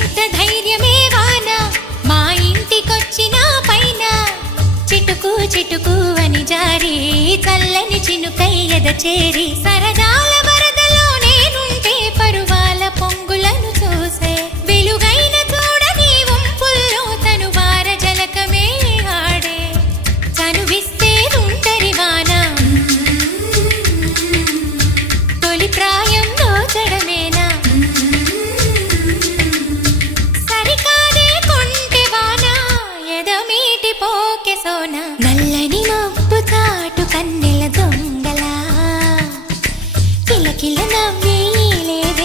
ఎంత ధైర్యమే వాన మా ఇంటికొచ్చిన పైన చిటుకు చిటుకు అని జారి చల్లని చినుకై ఎద చేరి సరదా